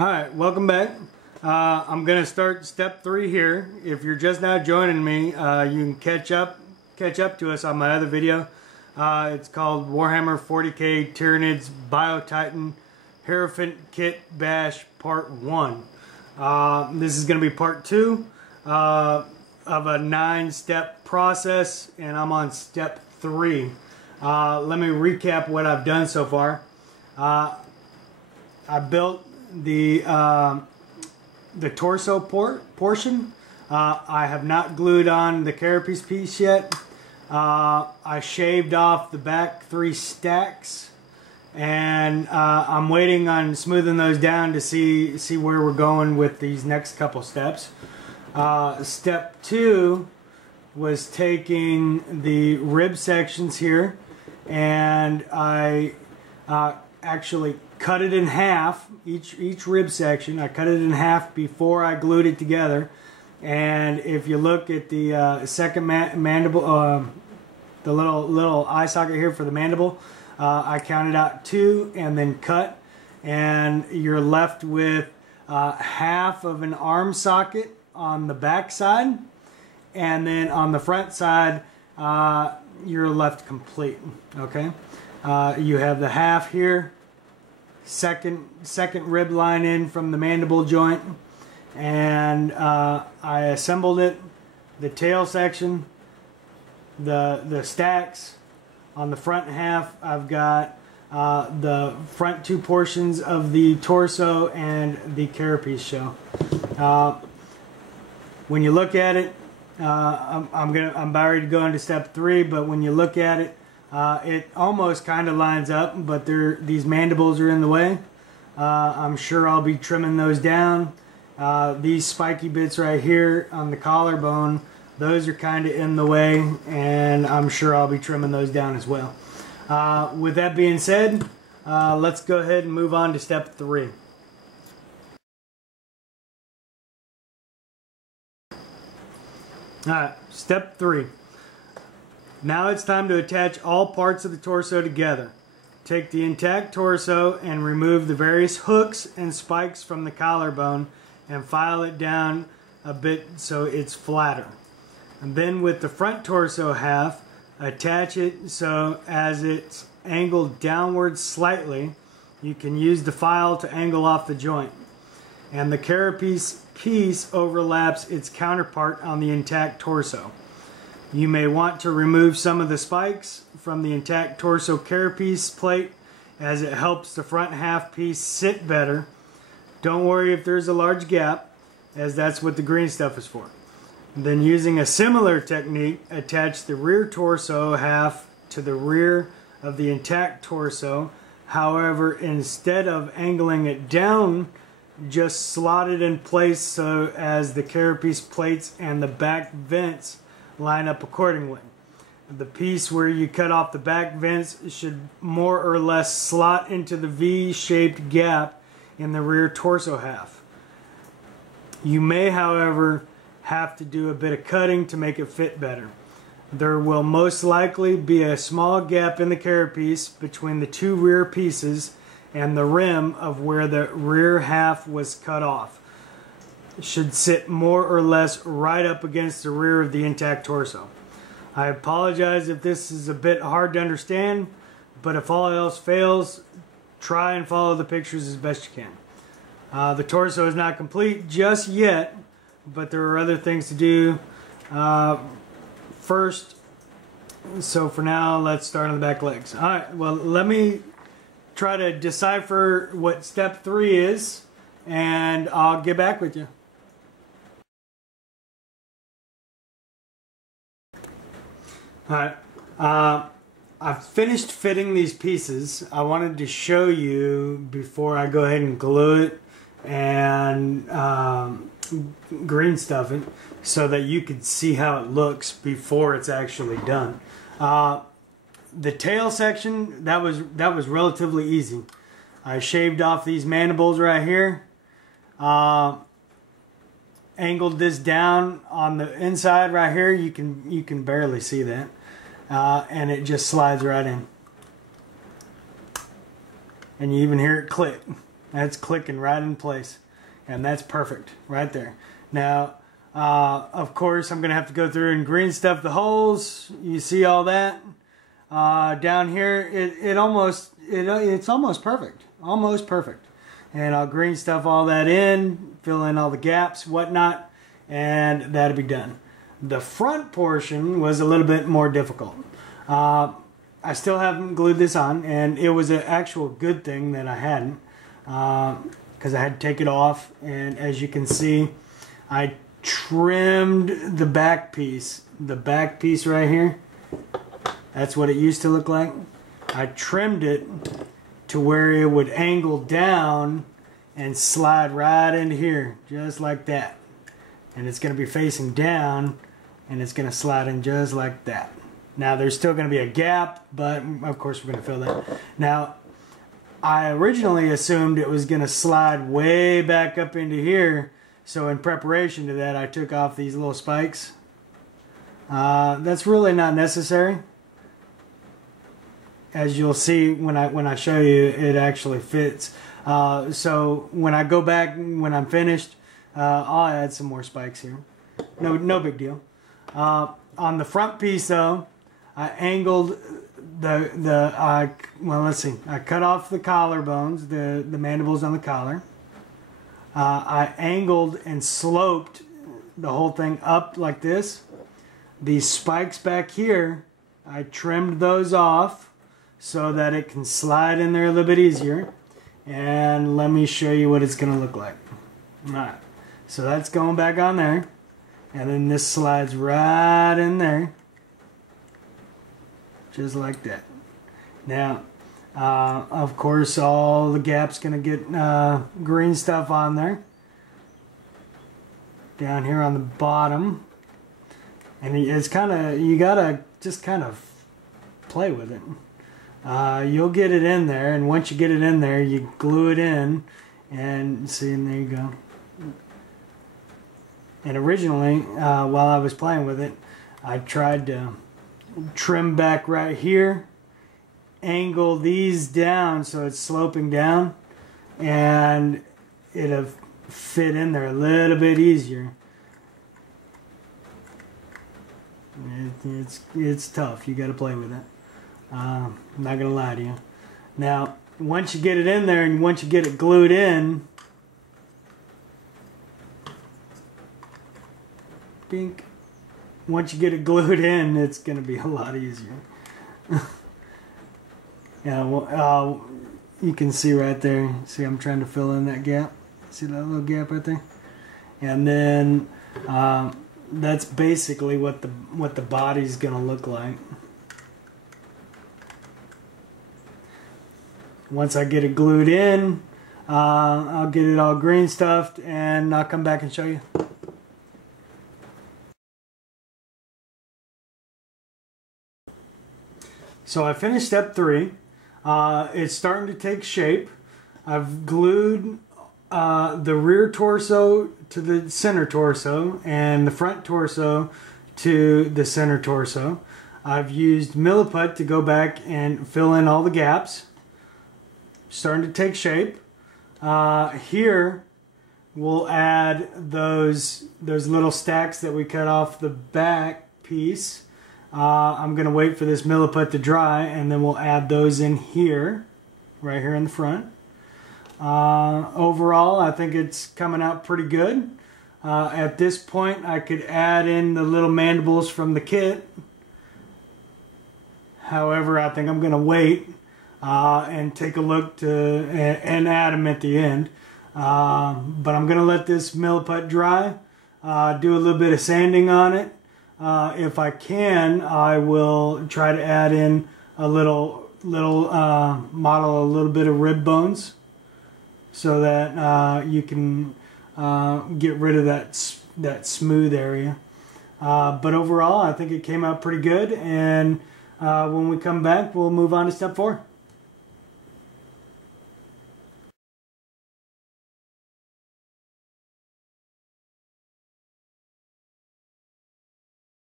Alright, welcome back. I'm going to start step 3 here. If you're just now joining me, you can catch up to us on my other video. It's called Warhammer 40K Tyranids Bio-Titan Hierophant Kit Bash Part 1. This is going to be Part 2 of a 9-step process, and I'm on step 3. Let me recap what I've done so far. I built the torso portion. I have not glued on the carapace piece yet. I shaved off the back 3 stacks, and I'm waiting on smoothing those down to see where we're going with these next couple steps. Step 2 was taking the rib sections here, and I actually cut it in half, each rib section. I cut it in half before I glued it together. And if you look at the second mandible, the little eye socket here for the mandible, I counted out 2 and then cut, and you're left with half of an arm socket on the back side, and then on the front side you're left complete. Okay, you have the half here, second rib line in from the mandible joint, and I assembled it. The tail section, the stacks on the front half. I've got the front 2 portions of the torso and the carapace shell. When you look at it, I'm about ready to go into step 3, but when you look at it, it almost kind of lines up, but these mandibles are in the way. I'm sure I'll be trimming those down. These spiky bits right here on the collarbone, those are kind of in the way, and I'm sure I'll be trimming those down as well. With that being said, let's go ahead and move on to step 3. Alright, step 3. Now it's time to attach all parts of the torso together. Take the intact torso and remove the various hooks and spikes from the collarbone and file it down a bit so it's flatter. And then with the front torso half, attach it so as it's angled downward slightly. You can use the file to angle off the joint. And the carapace piece overlaps its counterpart on the intact torso. You may want to remove some of the spikes from the intact torso carapace plate, as it helps the front half piece sit better. Don't worry if there's a large gap, as that's what the green stuff is for. Then, using a similar technique, attach the rear torso half to the rear of the intact torso. However, instead of angling it down, just slot it in place so as the carapace plates and the back vents line up accordingly. The piece where you cut off the back vents should more or less slot into the V-shaped gap in the rear torso half. You may, however, have to do a bit of cutting to make it fit better. There will most likely be a small gap in the carapace between the 2 rear pieces and the rim of where the rear half was cut off. It should sit more or less right up against the rear of the intact torso. I apologize if this is a bit hard to understand, but if all else fails, try and follow the pictures as best you can. The torso is not complete just yet, but there are other things to do first. So for now, let's start on the back legs. Alright, well, let me try to decipher what step 3 is, and I'll get back with you. Alright, I've finished fitting these pieces. I wanted to show you before I go ahead and glue it and green stuff it, so that you could see how it looks before it's actually done. The tail section, that was relatively easy. I shaved off these mandibles right here, angled this down on the inside right here. You can barely see that. And it just slides right in, and you even hear it click. That's clicking right in place. And that's perfect right there. Now, of course, I'm going to have to go through and green stuff the holes. You see all that? Down here, it's almost perfect. Almost perfect. And I'll green stuff all that in, fill in all the gaps, whatnot, and that'll be done. The front portion was a little bit more difficult. I still haven't glued this on, and it was an actual good thing that I hadn't, because I had to take it off, and as you can see, I trimmed the back piece. The back piece right here, that's what it used to look like. I trimmed it to where it would angle down and slide right into here, just like that. And it's going to be facing down, and it's going to slide in just like that. Now there's still going to be a gap, but of course we're going to fill that. Now, I originally assumed it was going to slide way back up into here, so in preparation to that I took off these little spikes. That's really not necessary. As you'll see when I show you, it actually fits. So when I go back, when I'm finished, I'll add some more spikes here. No big deal. On the front piece though, I angled well, let's see. I cut off the collarbones, the mandibles on the collar. I angled and sloped the whole thing up like this. These spikes back here, I trimmed those off so that it can slide in there a little bit easier. And let me show you what it's going to look like. Alright, so that's going back on there. And then this slides right in there. Just like that. Now, of course, all the gaps going to get green stuff on there. Down here on the bottom. And it's kind of, you got to just kind of play with it. You'll get it in there, and once you get it in there, you glue it in, and see, and there you go. And originally, while I was playing with it, I tried to trim back right here, angle these down so it's sloping down, and it'll fit in there a little bit easier. It's tough. You got to play with it. I'm not gonna lie to you. Now, once you get it in there and once you get it glued in, dink. Once you get it glued in, it's gonna be a lot easier. Yeah, well, you can see right there. See, I'm trying to fill in that gap. See that little gap right there? And then that's basically what the body's gonna look like. Once I get it glued in, I'll get it all green stuffed, and I'll come back and show you. So I finished step 3. It's starting to take shape. I've glued the rear torso to the center torso and the front torso to the center torso. I've used milliput to go back and fill in all the gaps. Starting to take shape. Here we'll add those little stacks that we cut off the back piece. I'm going to wait for this milliput to dry, and then we'll add those in here, right here in the front. Overall, I think it's coming out pretty good. At this point, I could add in the little mandibles from the kit. However, I think I'm going to wait and take a look and add them at the end. But I'm going to let this milliput dry, do a little bit of sanding on it. If I can, I will try to add in a model a little bit of rib bones, so that you can get rid of that smooth area. But overall, I think it came out pretty good, and when we come back, we'll move on to step 4.